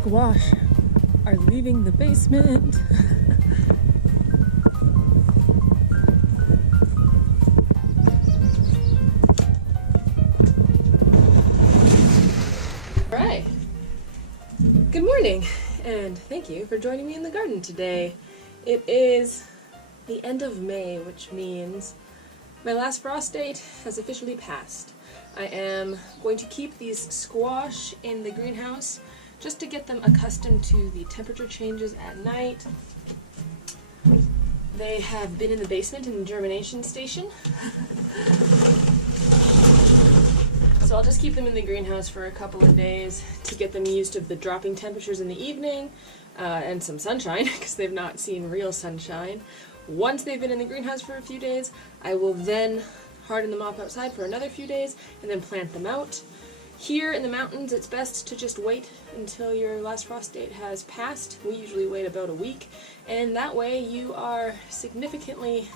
squash are leaving the basement. Alright, good morning, and thank you for joining me in the garden today. It is the end of May, which means my last frost date has officially passed. I am going to keep these squash in the greenhouse just to get them accustomed to the temperature changes at night. They have been in the basement in the germination station. So I'll just keep them in the greenhouse for a couple of days to get them used to the dropping temperatures in the evening and some sunshine, because they've not seen real sunshine. Once they've been in the greenhouse for a few days, I will then harden them off outside for another few days and then plant them out. Here in the mountains, it's best to just wait until your last frost date has passed. We usually wait about a week, and that way you are significantly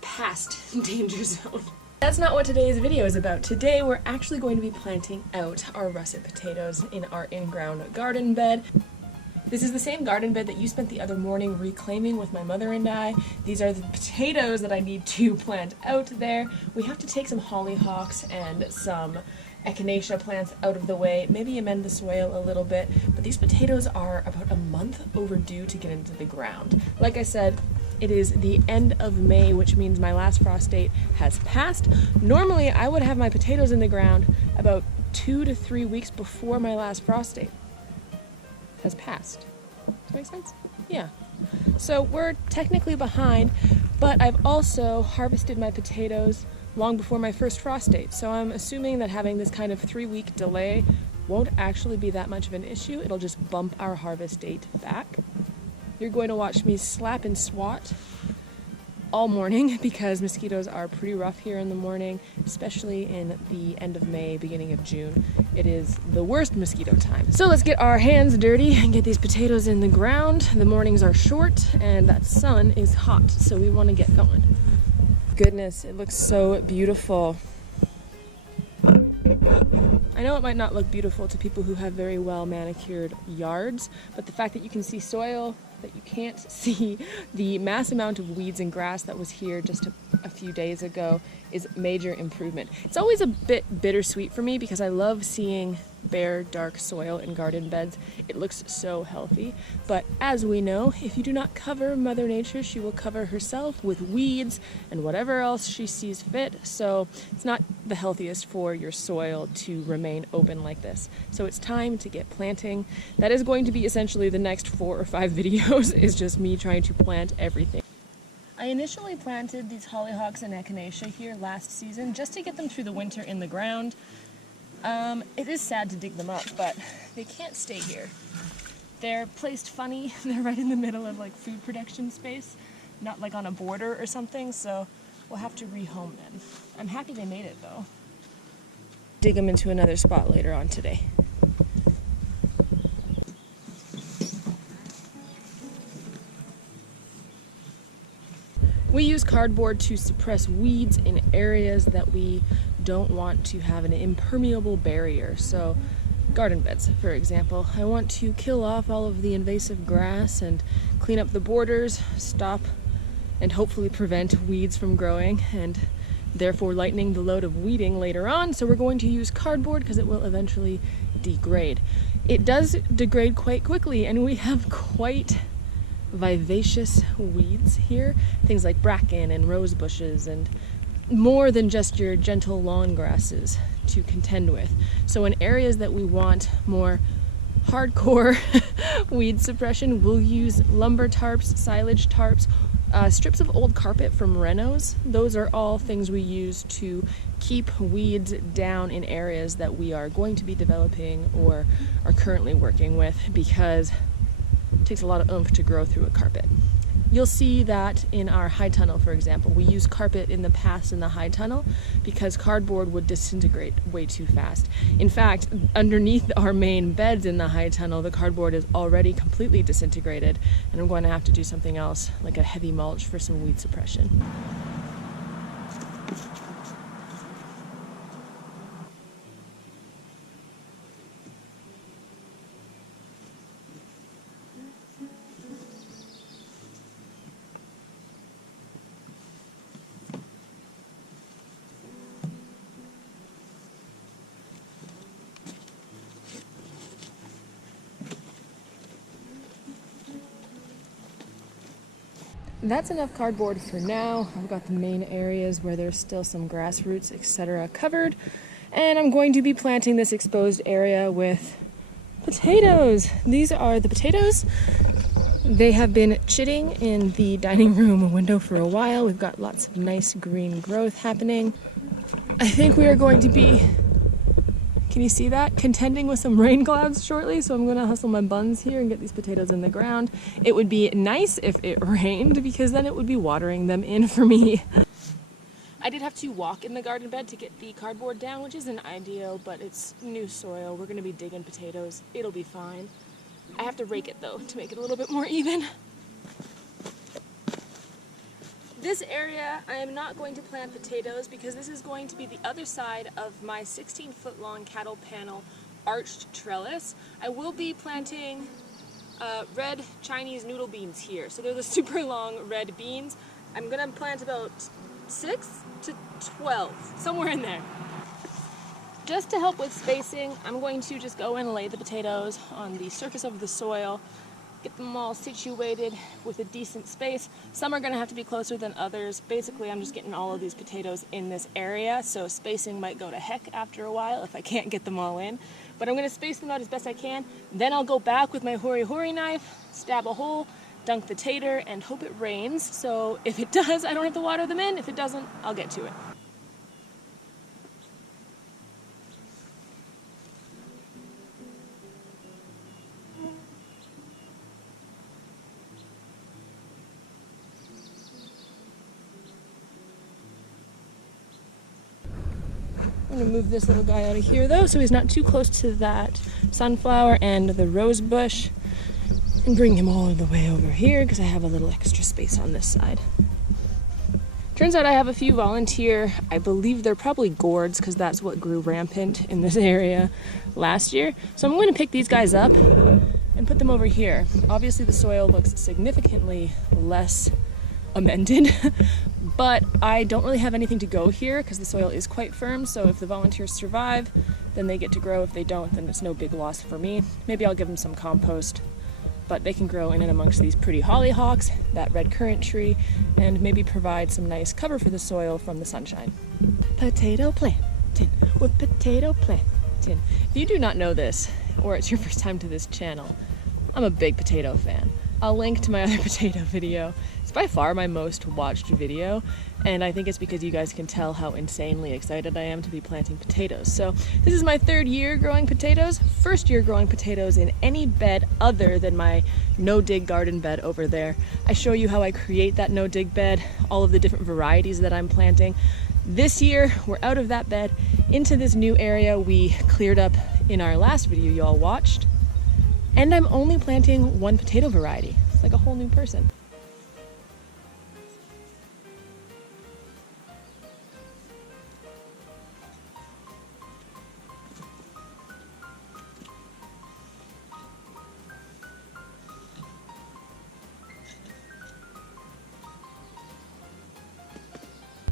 past danger zone. That's not what today's video is about. Today we're actually going to be planting out our russet potatoes in our in-ground garden bed. This is the same garden bed that you spent the other morning reclaiming with my mother and I. These are the potatoes that I need to plant out there. We have to take some hollyhocks and some echinacea plants out of the way, maybe amend the soil a little bit, but these potatoes are about a month overdue to get into the ground. Like I said, it is the end of May, which means my last frost date has passed. Normally, I would have my potatoes in the ground about 2 to 3 weeks before my last frost date has passed. Does that make sense? Yeah. So we're technically behind, but I've also harvested my potatoes long before my first frost date. So I'm assuming that having this kind of 3-week delay won't actually be that much of an issue. It'll just bump our harvest date back. You're going to watch me slap and swat all morning because mosquitoes are pretty rough here in the morning, especially in the end of May, beginning of June. It is the worst mosquito time. So let's get our hands dirty and get these potatoes in the ground. The mornings are short and that sun is hot, so we want to get going. Goodness, it looks so beautiful. I know it might not look beautiful to people who have very well manicured yards, but the fact that you can see soil, that you can't see the mass amount of weeds and grass that was here just a few days ago is major improvement. It's always a bit bittersweet for me because I love seeing bare, dark soil in garden beds. It looks so healthy. But as we know, if you do not cover Mother Nature, she will cover herself with weeds and whatever else she sees fit. So it's not the healthiest for your soil to remain open like this. So it's time to get planting. That is going to be essentially the next 4 or 5 videos, is just me trying to plant everything. I initially planted these hollyhocks and echinacea here last season just to get them through the winter in the ground. It is sad to dig them up, but they can't stay here. They're placed funny. They're right in the middle of like food production space, not like on a border or something, so we'll have to rehome them. I'm happy they made it though. Dig them into another spot later on today. We use cardboard to suppress weeds in areas that we don't want to have an impermeable barrier. So garden beds, for example. I want to kill off all of the invasive grass and clean up the borders, stop and hopefully prevent weeds from growing and therefore lightening the load of weeding later on. So we're going to use cardboard because it will eventually degrade. It does degrade quite quickly, and we have quite vivacious weeds here, things like bracken and rose bushes and more than just your gentle lawn grasses to contend with. So in areas that we want more hardcore weed suppression, we'll use lumber tarps, silage tarps, strips of old carpet from renos. Those are all things we use to keep weeds down in areas that we are going to be developing or are currently working with, because it takes a lot of oomph to grow through a carpet. You'll see that in our high tunnel, for example. We used carpet in the past in the high tunnel because cardboard would disintegrate way too fast. In fact, underneath our main beds in the high tunnel, the cardboard is already completely disintegrated, and I'm going to have to do something else, like a heavy mulch for some weed suppression. That's enough cardboard for now. I've got the main areas where there's still some grass roots, etc. covered. And I'm going to be planting this exposed area with potatoes. These are the potatoes. They have been chitting in the dining room window for a while. We've got lots of nice green growth happening. I think we are going to be, can you see that? Contending with some rain clouds shortly, so I'm gonna hustle my buns here and get these potatoes in the ground. It would be nice if it rained because then it would be watering them in for me. I did have to walk in the garden bed to get the cardboard down, which isn't ideal, but it's new soil. We're gonna be digging potatoes. It'll be fine. I have to rake it though to make it a little bit more even. This area, I am not going to plant potatoes because this is going to be the other side of my 16-foot long cattle panel arched trellis. I will be planting red Chinese noodle beans here. So they're the super long red beans. I'm gonna plant about 6 to 12, somewhere in there. Just to help with spacing, I'm going to just go and lay the potatoes on the surface of the soil, get them all situated with a decent space. Some are going to have to be closer than others. Basically, I'm just getting all of these potatoes in this area, so spacing might go to heck after a while if I can't get them all in. But I'm going to space them out as best I can. Then I'll go back with my hori-hori knife, stab a hole, dunk the tater, and hope it rains. So if it does, I don't have to water them in. If it doesn't, I'll get to it. I'm gonna move this little guy out of here though, so he's not too close to that sunflower and the rose bush, and bring him all the way over here because I have a little extra space on this side. Turns out I have a few volunteer, I believe they're probably gourds because that's what grew rampant in this area last year. So I'm going to pick these guys up and put them over here. Obviously the soil looks significantly less amended, but I don't really have anything to go here because the soil is quite firm, so if the volunteers survive, then they get to grow. If they don't, then it's no big loss for me. Maybe I'll give them some compost, but they can grow in and amongst these pretty hollyhocks, that red currant tree, and maybe provide some nice cover for the soil from the sunshine. Potato planting with potato planting. If you do not know this, or it's your first time to this channel, I'm a big potato fan. I'll link to my other potato video. It's by far my most watched video, and I think it's because you guys can tell how insanely excited I am to be planting potatoes. So this is my 3rd year growing potatoes, 1st year growing potatoes in any bed other than my no-dig garden bed over there. I show you how I create that no-dig bed, all of the different varieties that I'm planting. This year, we're out of that bed into this new area we cleared up in our last video you all watched. And I'm only planting one potato variety. It's like a whole new person.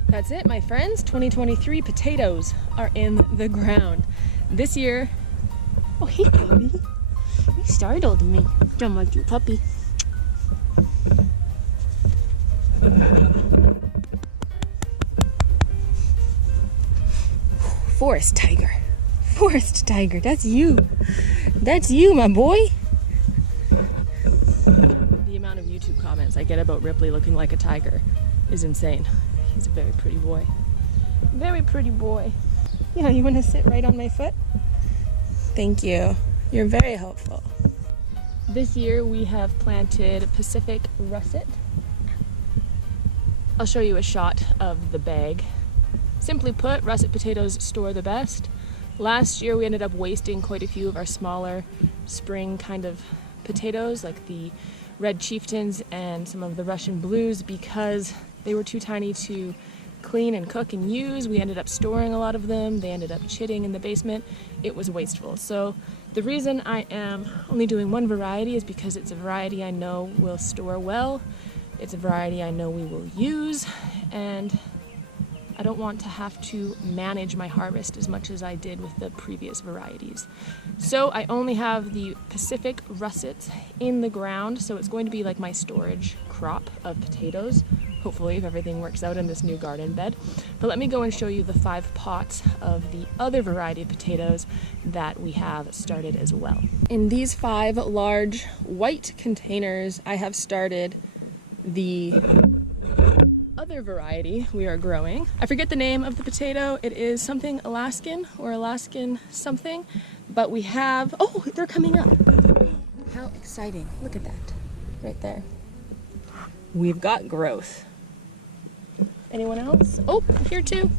That's it, my friends. 2023 potatoes are in the ground. This year, oh hey Cody. You startled me. Don't like your puppy. Forest tiger. Forest tiger. That's you. That's you, my boy. The amount of YouTube comments I get about Ripley looking like a tiger is insane. He's a very pretty boy. Very pretty boy. Yeah, you want to sit right on my foot? Thank you. You're very helpful. This year we have planted Pacific russet. I'll show you a shot of the bag. Simply put, russet potatoes store the best. Last year we ended up wasting quite a few of our smaller spring kind of potatoes, like the red chieftains and some of the Russian blues, because they were too tiny to clean and cook and use. We ended up storing a lot of them. They ended up chitting in the basement. It was wasteful. So the reason I am only doing one variety is because it's a variety I know will store well. It's a variety I know we will use, and I don't want to have to manage my harvest as much as I did with the previous varieties. So I only have the Pacific russets in the ground, so it's going to be like my storage crop of potatoes, hopefully, if everything works out in this new garden bed. But let me go and show you the 5 pots of the other variety of potatoes that we have started as well. In these 5 large white containers, I have started the other variety we are growing. I forget the name of the potato. It is something Alaskan or Alaskan something, but we have, oh, they're coming up. How exciting. Look at that right there. We've got growth. Anyone else? Oh, here too.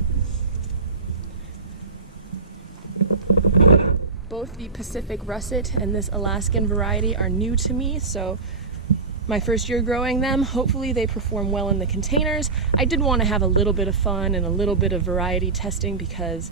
Both the Pacific russet and this Alaskan variety are new to me, so my first year growing them, hopefully they perform well in the containers. I did want to have a little bit of fun and a little bit of variety testing because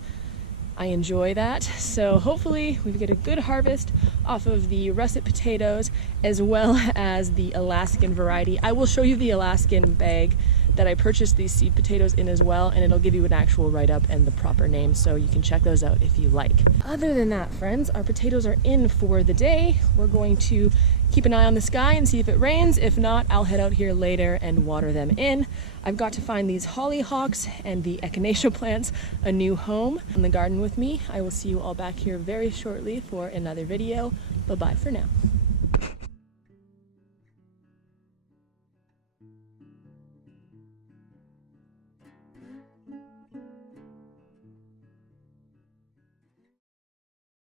I enjoy that. So hopefully we get a good harvest off of the russet potatoes as well as the Alaskan variety. I will show you the Alaskan bag that I purchased these seed potatoes in as well, and it'll give you an actual write-up and the proper name, so you can check those out if you like. Other than that, friends, our potatoes are in for the day. We're going to keep an eye on the sky and see if it rains. If not, I'll head out here later and water them in. I've got to find these hollyhocks and the echinacea plants a new home in the garden with me. I will see you all back here very shortly for another video. Bye-bye for now.